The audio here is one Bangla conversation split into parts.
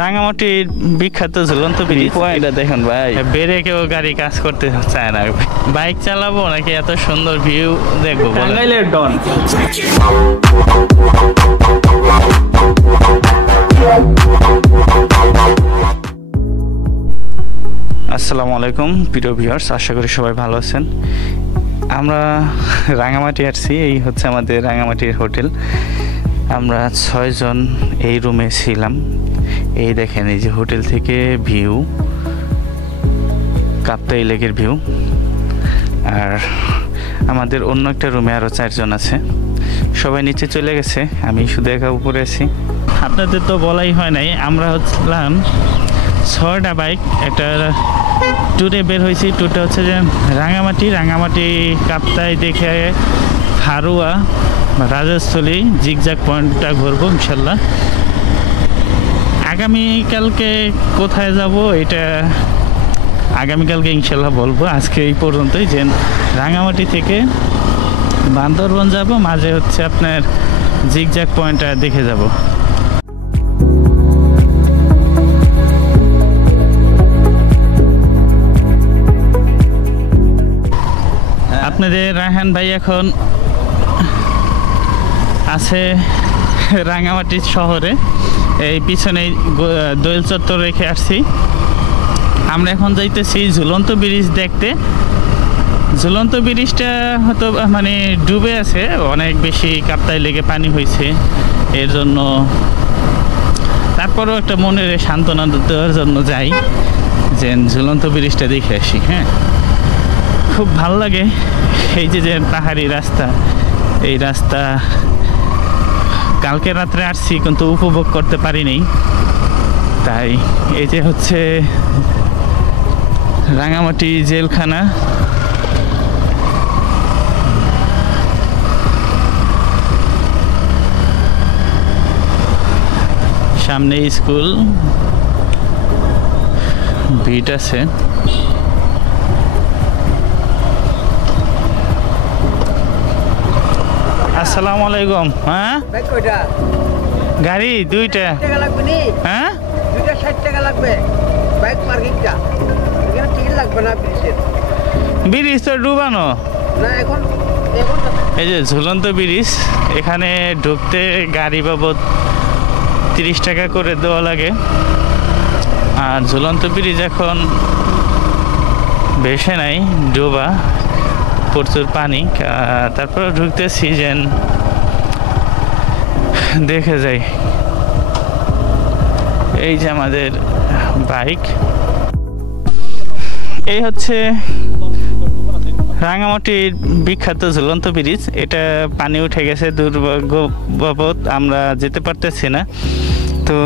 রাঙামাটির বিখ্যাত ঝুলন্ত ব্রিজ এটা দেখুন ভাই, বেড়ে কেউ গাড়ি কাজ করতে চায় না। বাইক চালাবো নাকি এত সুন্দর ভিউ দেখবো? টাঙ্গাইলের ডন। আসসালামু আলাইকুম প্রিয় ভিউয়ার্স, আশা করি সবাই ভালো আছেন। আমরা রাঙামাটি আসছি, এই হচ্ছে আমাদের রাঙামাটির হোটেল। আমরা 6 জন এই রুমে ছিলাম। এই দেখেন, এই যে হোটেল থেকে ভিউ, কাপ্তাই লেকের ভিউ। আর আমাদের অন্য একটা রুমে আরও 4 জন আছে, সবাই নিচে চলে গেছে, আমি শুধু একা উপরে আছি। আপনাদের তো বলাই হয় নাই, আমরা হচ্ছিলাম 6টা বাইক একটা ট্যুরে বের হয়েছি। ট্যুরটা হচ্ছে যে রাঙামাটি কাপ্তাই দেখে হারুয়া রাজস্থলী জিগজাগ পয়েন্টটা ঘুরবো ইনশাল্লাহ। আগামীকালকে কোথায় যাব এটা আগামীকালকে ইনশাল্লাহ বলবো। আজকে এই পর্যন্তই, যে রাঙামাটি থেকে বান্দরবন যাব, মাঝে হচ্ছে আপনার জিগজাগ পয়েন্টটা দেখে যাব। আপনাদের রায়হান ভাই এখন আছে রাঙামাটি শহরে, এই পিছনে দোয়েল চত্বর রেখে আসছি। আমরা এখন যাইতেছি ঝুলন্ত ব্রিজ দেখতে। ঝুলন্ত ব্রিজটা হয়তো মানে ডুবে আছে, অনেক বেশি কাপ্তাই লেগে পানি হয়েছে, এর জন্য তারপরেও একটা মনের সান্ত্বনা দেওয়ার জন্য যাই, যে ঝুলন্ত ব্রিজটা দেখে আসি। হ্যাঁ, খুব ভালো লাগে। এই যে পাহাড়ি রাস্তা, এই রাস্তা কালকে রাত্রে আসছি কিন্তু উপভোগ করতে পারিনি। তাই এই যে হচ্ছে রাঙামাটি জেলখানা, সামনে স্কুল, ভিট আছে। আসসালামু আলাইকুম। হ্যাঁ, গাড়ি 2টা। হ্যাঁ, 2টা 60 টাকা লাগবে। বাইক পার্কিংটা এখানে টিকিট লাগবে না। ব্রিজ তো ডুবানো না এখন। এই যে ঝুলন্ত ব্রিজ, এখানে ঢুকতে গাড়ি বাবদ 30 টাকা করে দেওয়া লাগে। আর ঝুলন্ত ব্রিজ এখন ভেসে নাই, ডোবা, প্রচুর পানি। তারপর ঢুকতে সিজন দেখে যাই। এই যে আমাদের বাইক, এই হচ্ছে রাঙামাটির বিখ্যাত ঝুলন্ত ব্রিজ। এটা পানি উঠে গেছে, দুর্ভাগ্য বাবদ আমরা যেতে পারতেছি না। তো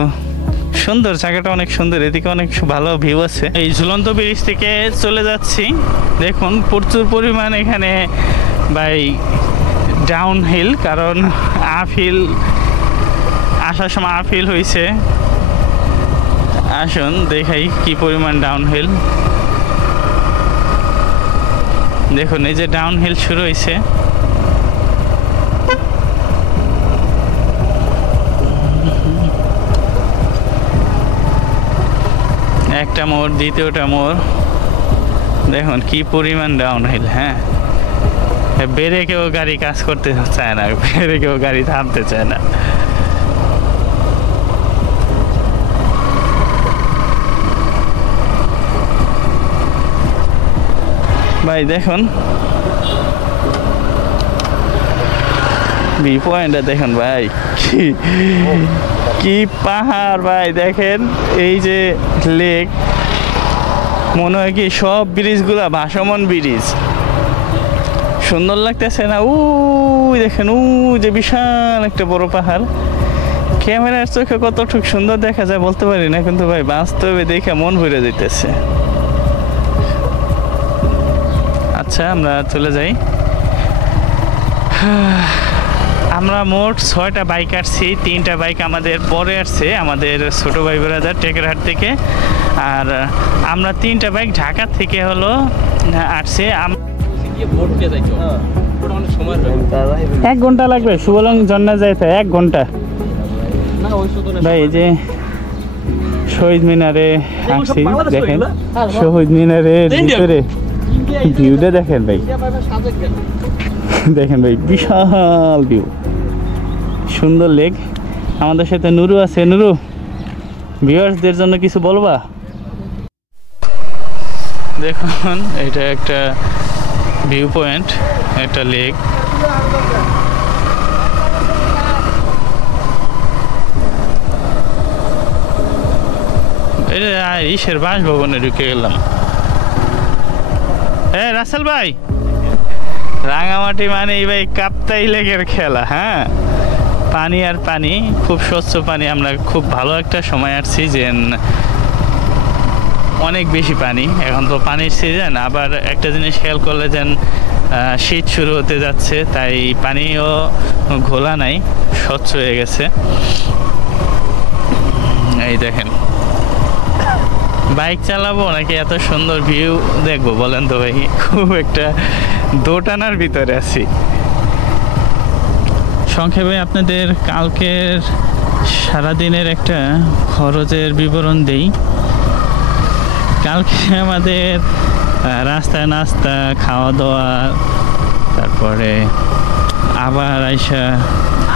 সুন্দর, জায়গাটা অনেক সুন্দর, এদিকে অনেক ভালো ভিউ আছে। এই ঝুলন্ত ব্রিজ থেকে চলে যাচ্ছি, দেখুন প্রচুর পরিমাণ এখানে বাই ডাউন হিল, কারণ আপহিল আসার সময় আপহিল হয়েছে। আসুন দেখাই কি পরিমাণ ডাউন হিল। দেখুন এই যে ডাউন হিল শুরু হয়েছে। একটা মোড়, দ্বিতীয়টা মোড়, দেখুন কি পরিমাণ ডাউন হিল। হ্যাঁ, বেড়ে কেউ গাড়ি কাজ করতে চায় না, বেড়ে কেউ গাড়ি থামতে চায় না। ভাই দেখুন ভি পয়েন্টটা দেখুন ভাই, কি পাহাড় ভাই। দেখেন এই যে লেক, মনে হয় কি সব ব্রিজগুলা ভাসমান ব্রিজ, সুন্দর লাগতেছে না? দেখেন যে বিশাল একটা বড় পাহাড়। ক্যামেরার চোখে কতটুকু সুন্দর দেখা যায় বলতে পারি না, কিন্তু ভাই বাস্তবে দেখে মন ভরে যেতেছে। আচ্ছা, আমরা চলে যাই। আমরা মোট 6টা বাইক আসছি, 3টা বাইক আমাদের পরে আসছে, আমাদের ছোট ভাই ব্রাদার টেকেরহাট থেকে। আর আমরা 3টা বাইক ঢাকা থেকে হলো আসছে। 1 ঘন্টা লাগবে সুবলং ঝর্ণা যাইতে, 1 ঘন্টা। ভাই এই যে শহীদ মিনারে আসছি। দেখেন শহীদ মিনারের ভিতরে ভিউটা দেখেন ভাই, দেখেন ভাই বিশাল ভিউ, সুন্দর লেক। আমাদের সাথে নুরু আছে। নুরু, ভিউয়ার্সদের জন্য কিছু বলবা? দেখুন এটা একটা ভিউ পয়েন্ট, একটা লেক। ইসের বাসভবনে ঢুকে গেলাম। হ্যাঁ রাসেল ভাই, রাঙামাটি মানে এই ভাই কাপ্তাই লেকের খেলা। হ্যাঁ, পানি আর পানি, খুব স্বচ্ছ পানি। আমরা খুব ভালো একটা সময় আসছি, যে অনেক বেশি পানি। এখন তো পানির সিজন, আবার একটা জিনিস খেয়াল করলে যেন শীত শুরু হতে যাচ্ছে, তাই পানিও ঘোলা নাই, স্বচ্ছ হয়ে গেছে। এই দেখেন, বাইক চালাবো নাকি এত সুন্দর ভিউ দেখবো বলেন তো ভাই? খুব একটা দোটানার ভিতরে আছি। সংক্ষেপে আপনাদের কালকের সারাদিনের একটা খরচের বিবরণ দেই। কালকে আমাদের রাস্তায় নাস্তা, খাওয়া দাওয়া, তারপরে আবার আইসা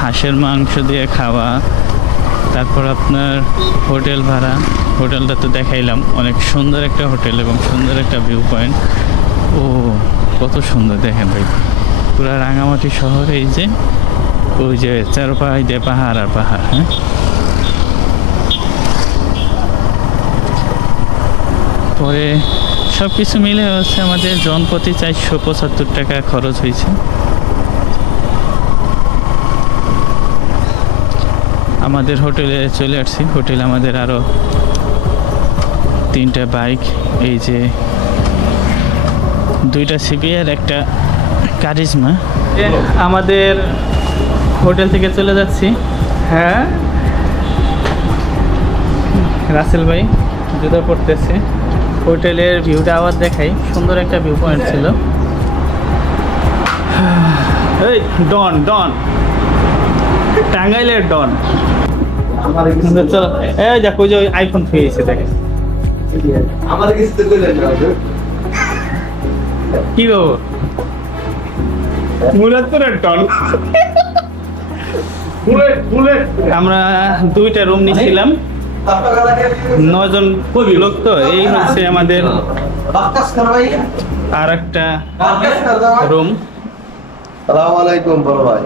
হাঁসের মাংস দিয়ে খাওয়া, তারপর আপনার হোটেল ভাড়া। হোটেলটা তো দেখাইলাম, অনেক সুন্দর একটা হোটেল এবং সুন্দর একটা ভিউ পয়েন্ট। ও কত সুন্দর দেখেন ভাই, পুরা রাঙামাটি শহর। এই যে ওই যে চারপাশ দিয়ে পাহাড় আর পাহাড়। হ্যাঁ, পরে সব কিছু মিলে হচ্ছে আমাদের জনপ্রতি 475 টাকা খরচ হয়েছে। আমাদের হোটেলে চলে আসছি। হোটেলে আমাদের আরও 3টা বাইক, এই যে 2টা সিপি আর একটা কারিজমা। আমাদের হোটেল থেকে চলে যাচ্ছি। হ্যাঁ, রাসেল ভাই জুতো পড়তেছে। হোটেলের ভিউটা আবার দেখাই, সুন্দর একটা ভিউ পয়েন্ট ছিল। এই ডন ডন, টাঙ্গাইলের ডন। চলো, এই দেখো যে আইফোন পেয়েছে, দেখেন কি বাবু, মুরাদপুরের ডন। আমরা 2টা রুম নিয়েছিলাম, 9 জন লোক। তো এই হচ্ছে আমাদের আর একটা রুম। আসসালামু আলাইকুম বড় ভাই।